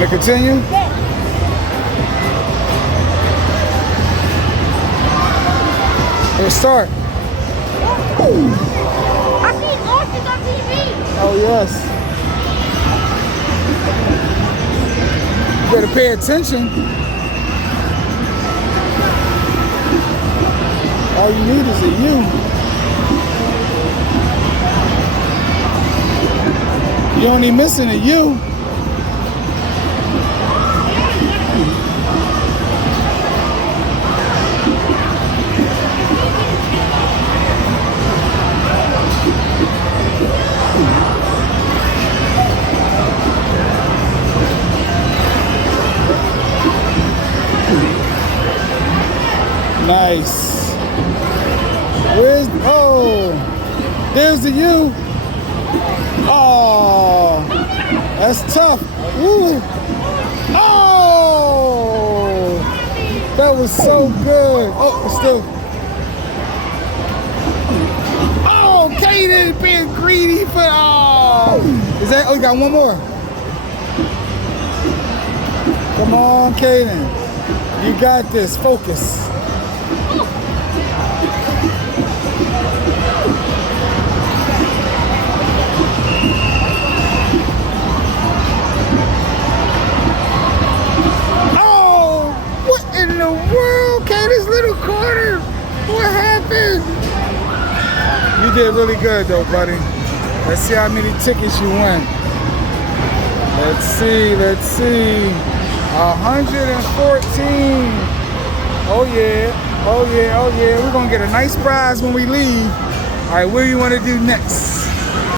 Want to continue? Yes. Let's start. I see horses on TV. Oh, yes. You better pay attention. All you need is a U. You're only missing a U. Nice. There's the U. Oh, that's tough. Ooh. Oh, that was so good. Oh, it's still. Oh, Kaden being greedy for. Oh, is that? Oh, you got one more. Come on, Kaden. You got this. Focus. You did really good though, buddy. Let's see how many tickets you win. Let's see. 114. Oh yeah. We're gonna get a nice prize when we leave. All right, what do you want to do next?